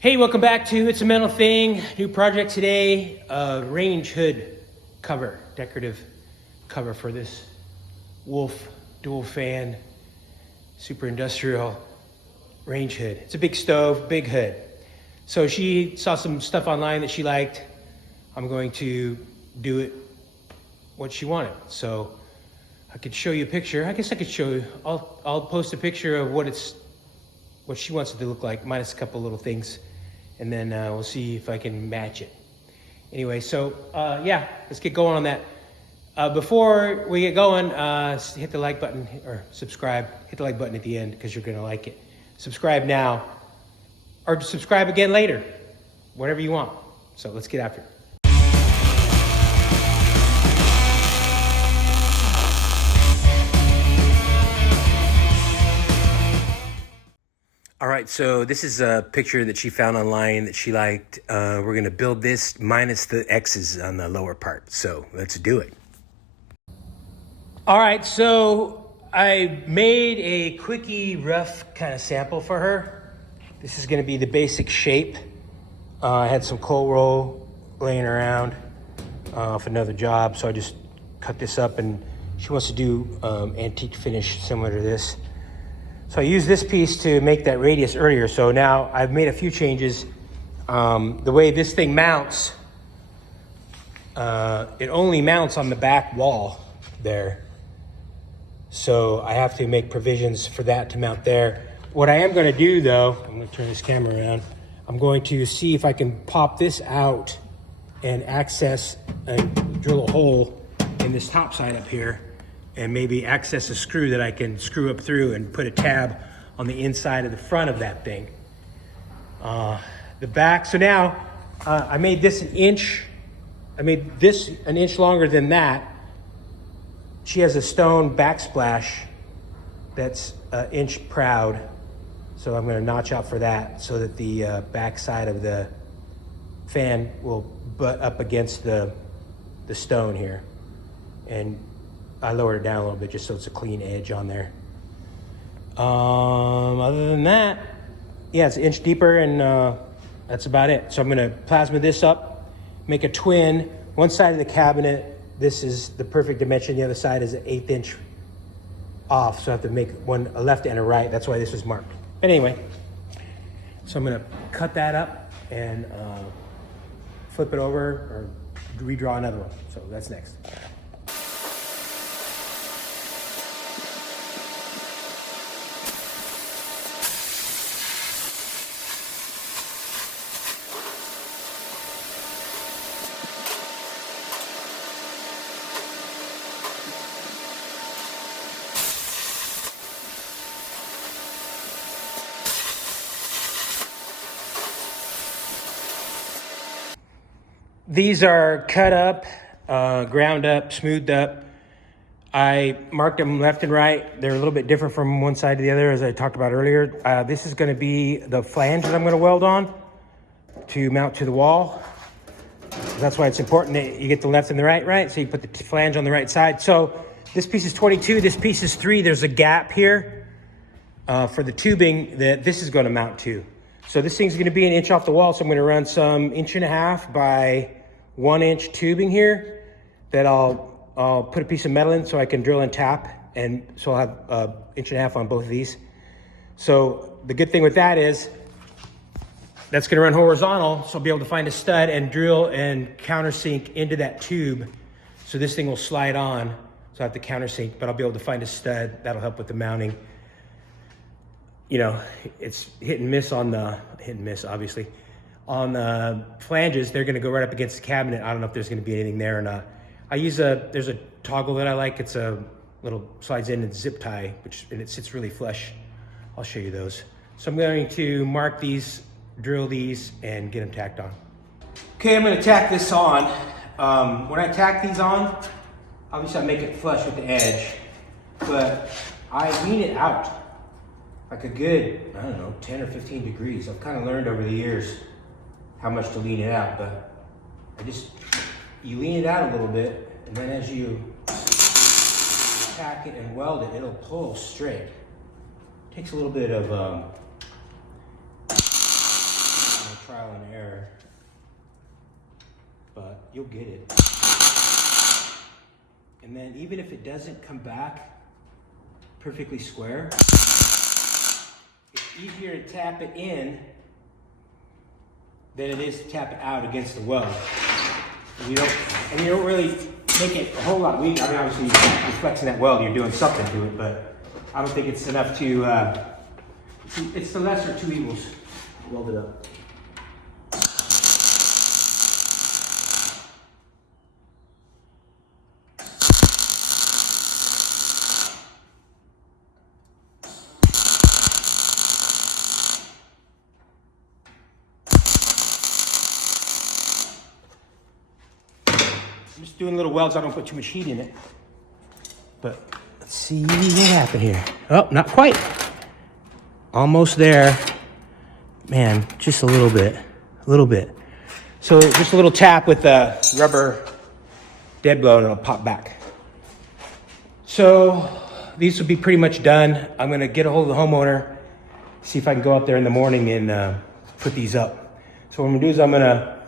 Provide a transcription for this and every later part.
Hey, welcome back to It's a Metal Thing. New project today, range hood cover, decorative cover for this Wolf dual fan, super industrial range hood. It's a big stove, big hood. So she saw some stuff online that she liked. I'm going to do it what she wanted. So I could show you a picture. I guess I could show you. I'll post a picture of what she wants it to look like, minus a couple little things. And then we'll see if I can match it. Anyway, so yeah, let's get going on that. Before we get going, hit the like button or subscribe. Hit the like button at the end because you're gonna like it. Subscribe now or subscribe again later, whatever you want. So let's get after it. All right, so this is a picture that she found online that she liked. We're gonna build this minus the X's on the lower part. So let's do it. All right, so I made a quickie rough kind of sample for her. This is gonna be the basic shape. I had some cold roll laying around off another job. So I just cut this up and she wants to do antique finish similar to this. So I used this piece to make that radius earlier. So now I've made a few changes. The way this thing mounts, it only mounts on the back wall there. So I have to make provisions for that to mount there. What I am gonna do though, I'm gonna turn this camera around. I'm going to see if I can pop this out and access and drill a hole in this top side up here, and maybe access a screw that I can screw up through and put a tab on the inside of the front of that thing. The back, so now I made this an inch. I made this an inch longer than that. She has a stone backsplash that's an inch proud. So I'm gonna notch out for that so that the back side of the fan will butt up against the stone here. And I lowered it down a little bit just so it's a clean edge on there. Other than that, yeah, it's an inch deeper and that's about it. So I'm gonna plasma this up, make a twin. One side of the cabinet, this is the perfect dimension. The other side is an 1/8 inch off. So I have to make one a left and a right. That's why this was marked. But anyway, so I'm gonna cut that up and flip it over or redraw another one. So that's next. These are cut up, ground up, smoothed up. I marked them left and right. They're a little bit different from one side to the other, as I talked about earlier. This is gonna be the flange that I'm gonna weld on to mount to the wall. That's why it's important that you get the left and the right, so you put the flange on the right side. So this piece is 22, this piece is 3. There's a gap here for the tubing that this is gonna mount to. So this thing's gonna be an inch off the wall, so I'm gonna run some 1.5 by 1 inch tubing here that I'll put a piece of metal in so I can drill and tap, and so I'll have 1.5 inches on both of these. So the good thing with that is that's gonna run horizontal, so I'll be able to find a stud and drill and countersink into that tube. So this thing will slide on, so I have to countersink, but I'll be able to find a stud. That'll help with the mounting. You know, it's hit and miss obviously. On the flanges, they're gonna go right up against the cabinet. I don't know if there's gonna be anything there or not. There's a toggle that I like. It's a little slides in and zip tie, and it sits really flush. I'll show you those. So I'm going to mark these, drill these, and get them tacked on. Okay, I'm gonna tack this on. When I tack these on, obviously I make it flush with the edge, but I lean it out like a good, I don't know, 10 or 15 degrees. I've kind of learned over the years how much to lean it out, but you lean it out a little bit, and then as you tack it and weld it, it'll pull straight. It takes a little bit of trial and error, but you'll get it. And then even if it doesn't come back perfectly square, it's easier to tap it in than it is to tap it out against the weld. And you don't really make it a whole lot weaker. I mean, obviously you're flexing that weld, you're doing something to it, but I don't think it's enough to, it's the lesser two evils. Weld it up. I'm just doing little welds. I don't put too much heat in it. But let's see what happened here. Oh, not quite. Almost there. Man, just a little bit. So just a little tap with the rubber dead blow and it'll pop back. So these will be pretty much done. I'm gonna get a hold of the homeowner, see if I can go out there in the morning and put these up. So what I'm gonna do is I'm gonna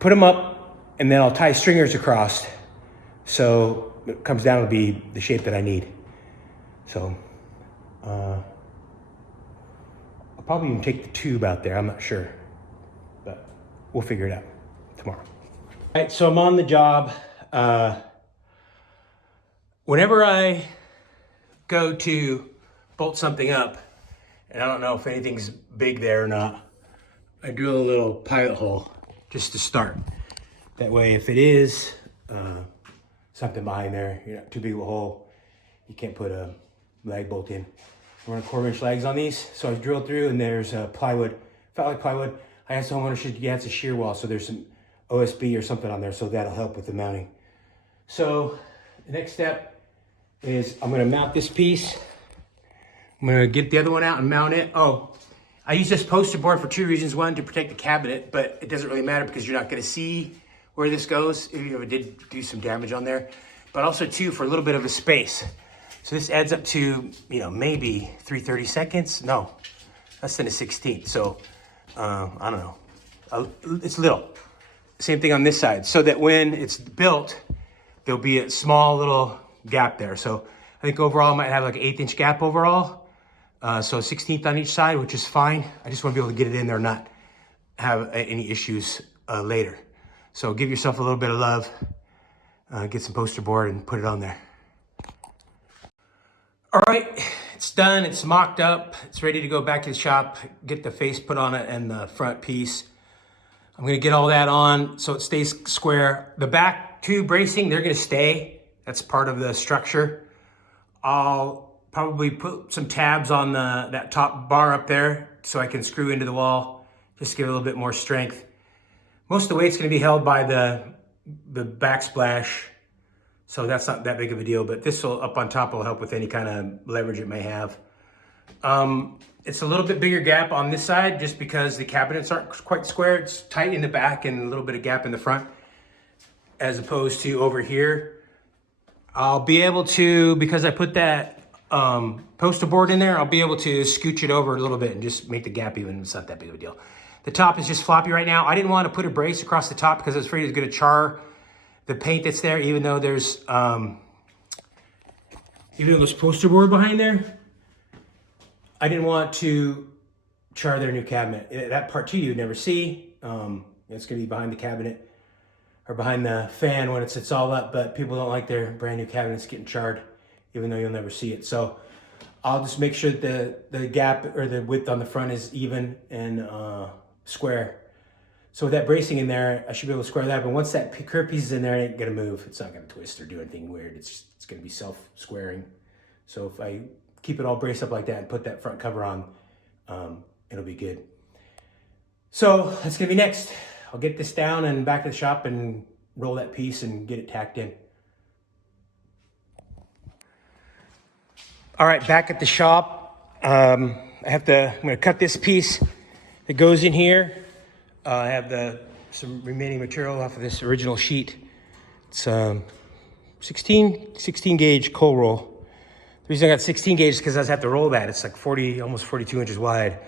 put them up, and then I'll tie stringers across so it comes down to be the shape that I need. So I'll probably even take the tube out there, I'm not sure, but we'll figure it out tomorrow. All right, so I'm on the job. Whenever I go to bolt something up, and I don't know if anything's big there or not, I drill a little pilot hole just to start. That way, if it is something behind there, you're not too big of a hole, you can't put a lag bolt in. We're running 1/4 inch lags on these, so I drilled through and there's plywood, felt like plywood. I asked the homeowner, should you add a shear wall, so there's some OSB or something on there, so that'll help with the mounting. So the next step is I'm gonna mount this piece. I'm gonna get the other one out and mount it. Oh, I use this poster board for 2 reasons. One, to protect the cabinet, but it doesn't really matter because you're not gonna see where this goes if you ever did do some damage on there. But also 2, for a little bit of a space. So this adds up to, maybe 3/32. No, less than a 16th. So I don't know, it's little. Same thing on this side, so that when it's built, there'll be a small little gap there. So I think overall I might have like an 1/8 inch gap overall. So 1/16 on each side, which is fine. I just want to be able to get it in there and not have any issues later. So give yourself a little bit of love, get some poster board and put it on there. All right, it's done, it's mocked up. It's ready to go back to the shop, get the face put on it and the front piece. I'm gonna get all that on so it stays square. The back 2 bracing, they're gonna stay. That's part of the structure. I'll probably put some tabs on that top bar up there so I can screw into the wall, just to give it a little bit more strength. Most of the weight's gonna be held by the backsplash, so that's not that big of a deal, but this will, up on top, will help with any kind of leverage it may have. It's a little bit bigger gap on this side just because the cabinets aren't quite square. It's tight in the back and a little bit of gap in the front, as opposed to over here. I'll be able to, because I put that poster board in there, I'll be able to scooch it over a little bit and just make the gap even. It's not that big of a deal. The top is just floppy right now. I didn't want to put a brace across the top because I was afraid it was going to char the paint that's there, even though there's poster board behind there. I didn't want to char their new cabinet. That part too you'd never see. It's going to be behind the cabinet or behind the fan when it's all up, but people don't like their brand new cabinets getting charred, even though you'll never see it. So I'll just make sure that the gap or the width on the front is even and square. So with that bracing in there, I should be able to square that. But once that curve piece is in there, it ain't gonna move. It's not gonna twist or do anything weird. It's gonna be self-squaring. So if I keep it all braced up like that and put that front cover on, it'll be good. So that's gonna be next. I'll get this down and back to the shop and roll that piece and get it tacked in. All right, back at the shop. I'm gonna cut this piece that goes in here. I have some remaining material off of this original sheet. It's 16 gauge coal roll. The reason I got 16 gauge is because I just have to roll that. It's like 40, almost 42 inches wide.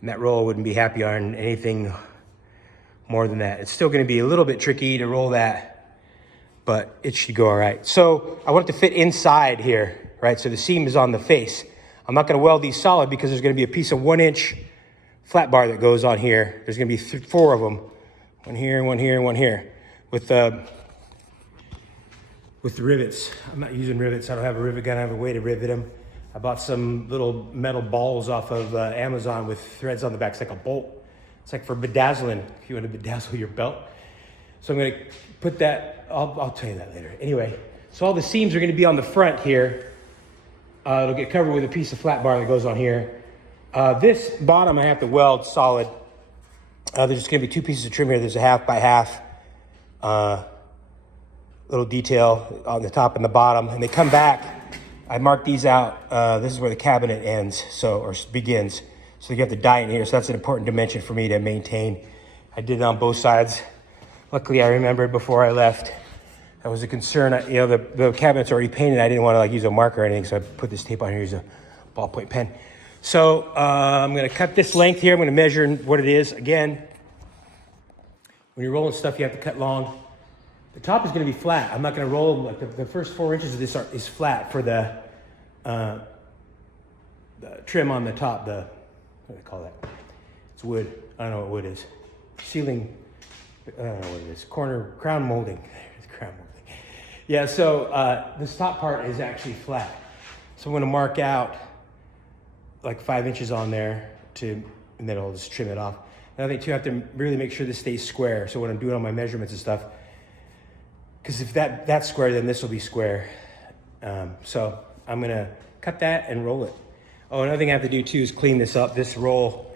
and that roll wouldn't be happy on anything more than that. It's still gonna be a little bit tricky to roll that, but it should go all right. So I want it to fit inside here, right? So the seam is on the face. I'm not gonna weld these solid because there's gonna be a piece of 1-inch flat bar that goes on here. There's gonna be 4 of them. One here, one here, one here. With the rivets. I'm not using rivets. I don't have a rivet gun. I have a way to rivet them. I bought some little metal balls off of Amazon with threads on the back. It's like a bolt. It's like for bedazzling, if you want to bedazzle your belt. So I'm gonna put that, I'll tell you that later. Anyway, so all the seams are gonna be on the front here. It'll get covered with a piece of flat bar that goes on here. This bottom I have to weld solid. There's just gonna be 2 pieces of trim here. There's a 1/2 by 1/2 little detail on the top and the bottom, and they come back. I marked these out. This is where the cabinet ends, or begins. So you have the die in here, so that's an important dimension for me to maintain. I did it on both sides. Luckily, I remembered before I left. That was a concern. The cabinet's already painted. I didn't want to use a marker or anything, so I put this tape on here, use a ballpoint pen. So I'm gonna cut this length here. I'm gonna measure what it is. Again, when you're rolling stuff, you have to cut long. The top is gonna be flat. I'm not gonna roll, like the first 4 inches of this is flat for the trim on the top, what do they call that? It's wood. I don't know what wood is. Ceiling, I don't know what it is. Crown molding. Crown molding. Yeah, so this top part is actually flat. So I'm gonna mark out like 5 inches on there and then I'll just trim it off. Another thing too, I have to really make sure this stays square. So when I'm doing all my measurements and stuff, because if that's square, then this will be square. So I'm gonna cut that and roll it. Oh, another thing I have to do too is clean this up. This roll,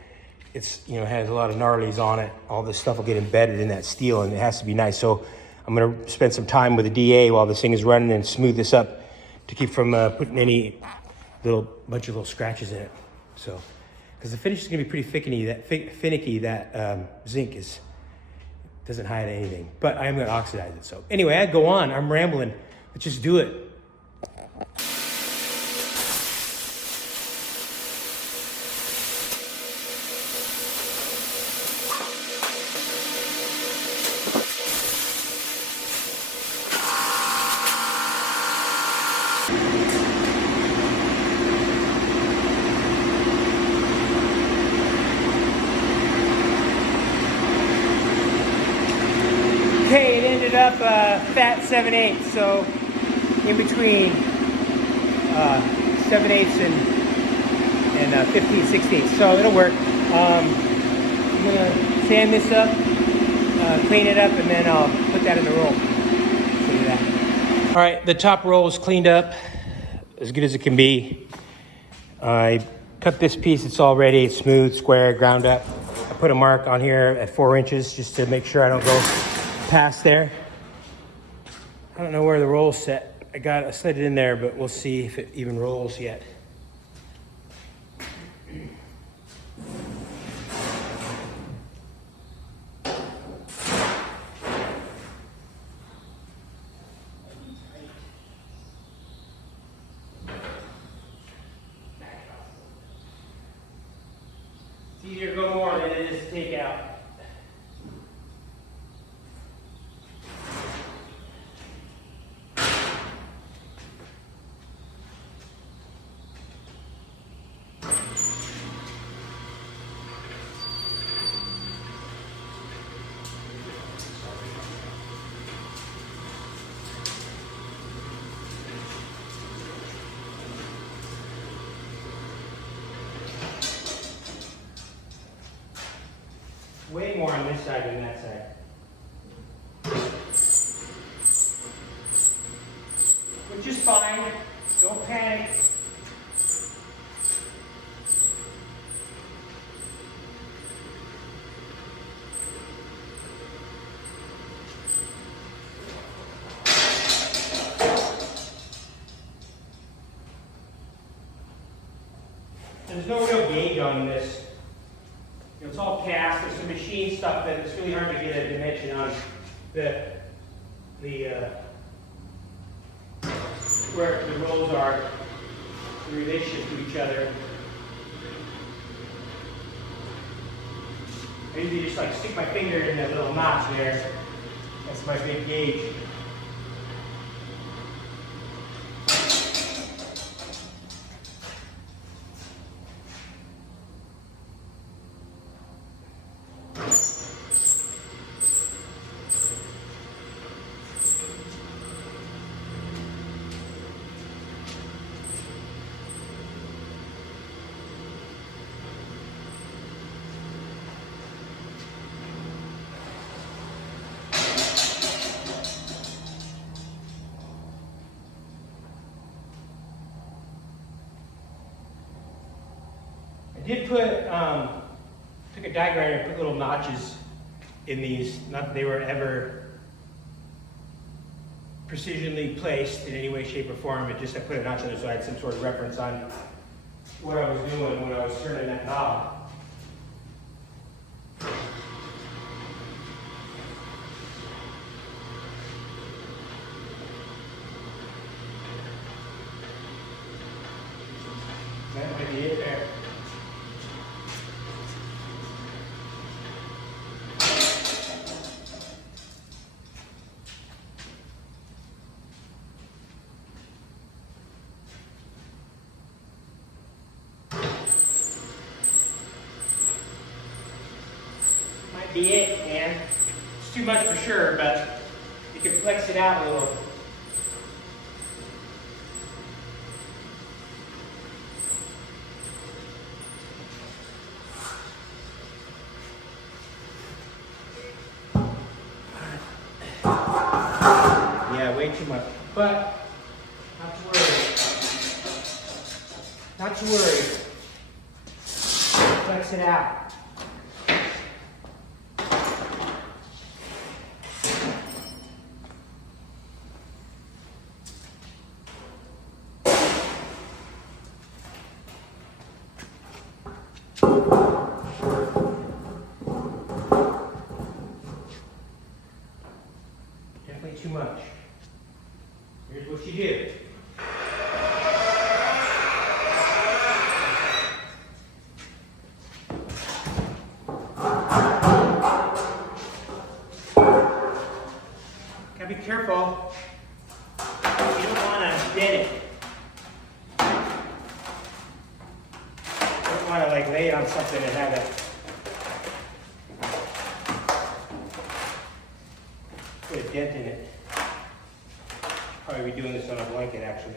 has a lot of gnarlies on it. All this stuff will get embedded in that steel and it has to be nice. So I'm gonna spend some time with the DA while this thing is running and smooth this up to keep from putting any bunch of little scratches in it. So, because the finish is gonna be pretty finicky, that zinc doesn't hide anything, but I am gonna oxidize it. So anyway, I go on, I'm rambling. Let's just do it. Okay, it ended up fat 7/8, so in between 7/8 and 15/16, so it'll work. I'm gonna sand this up, clean it up, and then I'll put that in the roll. Show you that. All right, the top roll is cleaned up as good as it can be. I cut this piece, it's all ready, it's smooth, square, ground up. I put a mark on here at 4 inches just to make sure I don't go past there. I don't know where the roll's set. I slid it in there, but we'll see if it even rolls yet. It's easier to go more than it is to take out. Way more on this side than that side. Which is fine. Don't panic. There's no real gauge on this. It's all cast. There's some machine stuff that it's really hard to get a dimension on where the rolls are, the relationship to each other. I usually just like stick my finger in that little notch there. That's my big gauge. I did put, took a die grinder and put little notches in these. Not that they were ever precisionally placed in any way, shape, or form. It just I put a notch in there so I had some sort of reference on what I was doing when I was turning that knob. That might be it there. Be it, man. It's too much for sure, but you can flex it out a little. Yeah, way too much. But not to worry. Not to worry. Flex it out. Definitely too much. Here's what you do. Gotta be careful. You don't want to dent it. You don't want to like lay it on something and have it. Put a dent in it. Probably be doing this on a blanket actually.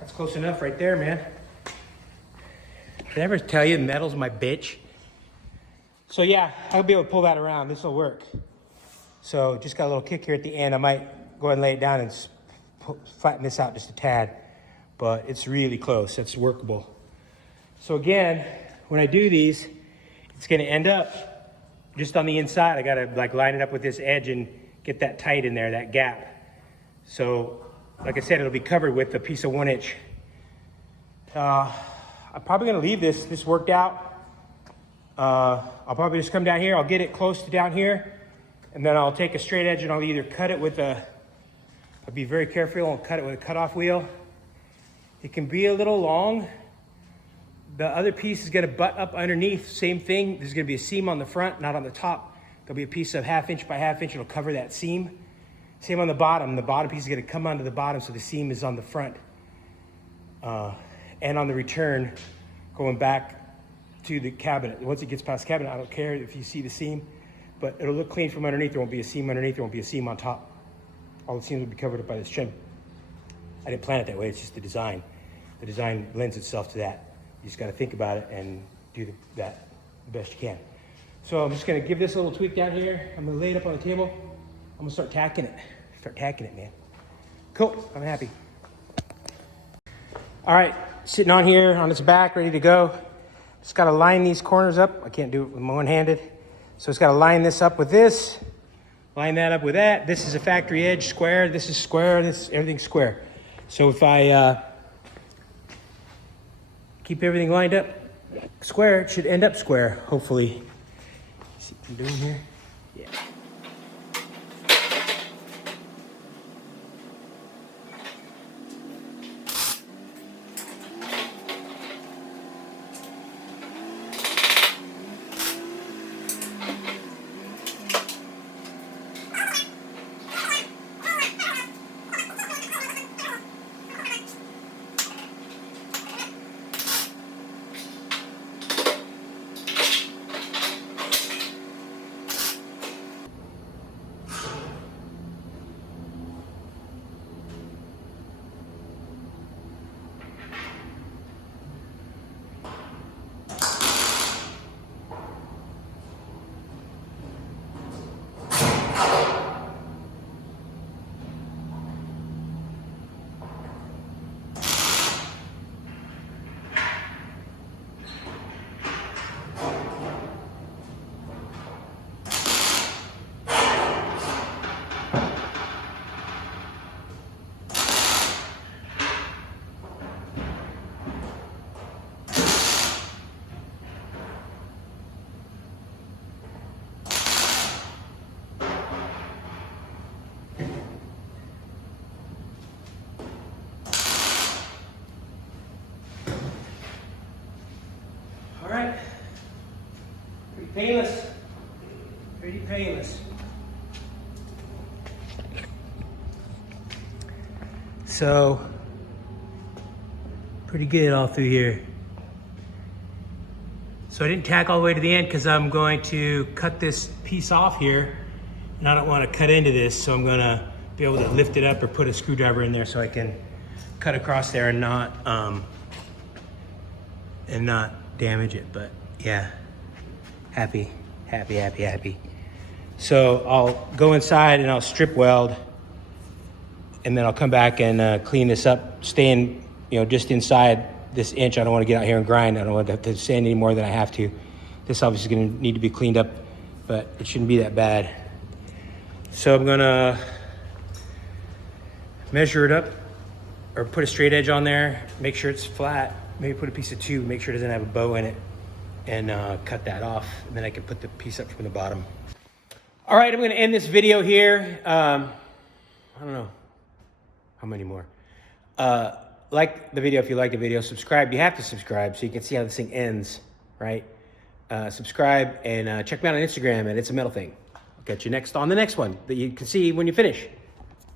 That's close enough right there, man. Did I ever tell you metal's my bitch? So yeah, I'll be able to pull that around. This will work. So just got a little kick here at the end. I might go ahead and lay it down and flatten this out just a tad. But it's really close. It's workable. So again, when I do these, it's going to end up just on the inside. I got to like line it up with this edge and get that tight in there, that gap. So like I said, it'll be covered with a piece of 1-inch. I'm probably going to leave this. This worked out. I'll probably just come down here. I'll get it close to down here, and then I'll take a straight edge and I'll either cut it with a. I'll be very careful and cut it with a cutoff wheel. It can be a little long. The other piece is going to butt up underneath. Same thing. There's going to be a seam on the front, not on the top. There'll be a piece of 1/2 inch by 1/2 inch. It'll cover that seam. Same on the bottom. The bottom piece is going to come onto the bottom, so the seam is on the front. And on the return, going back to the cabinet. Once it gets past the cabinet, I don't care if you see the seam, but it'll look clean from underneath. There won't be a seam underneath. There won't be a seam on top. All the seams will be covered up by this trim. I didn't plan it that way. It's just the design. The design lends itself to that. You just got to think about it and do that the best you can. So I'm just going to give this a little tweak down here. I'm going to lay it up on the table. I'm going to start tacking it. Start tacking it, man. Cool. I'm happy. All right. Sitting on here on its back, ready to go. Just got to line these corners up. I can't do it with my one-handed. So it's got to line this up with this. Line that up with that. This is a factory edge square. This is square. This everything's square. So if I keep everything lined up square, it should end up square, hopefully. See what I'm doing here? Yeah. Painless. Pretty painless. So, pretty good all through here. So I didn't tack all the way to the end because I'm going to cut this piece off here, and I don't want to cut into this, so I'm gonna be able to lift it up or put a screwdriver in there so I can cut across there and not damage it. But yeah, happy. So I'll go inside and I'll strip weld, and then I'll come back and clean this up, staying, just inside this inch. I don't want to get out here and grind. I don't want to have to sand any more than I have to. This obviously is going to need to be cleaned up, but it shouldn't be that bad. So I'm gonna measure it up, or put a straight edge on there, make sure it's flat, maybe put a piece of tube, make sure it doesn't have a bow in it, and cut that off, and then I can put the piece up from the bottom. All right, I'm gonna end this video here. I don't know how many more. Like the video if you like the video. Subscribe. You have to subscribe so you can see how this thing ends, right? Subscribe and check me out on Instagram at It's a Metal Thing. I'll catch you next on the next one that you can see when you finish.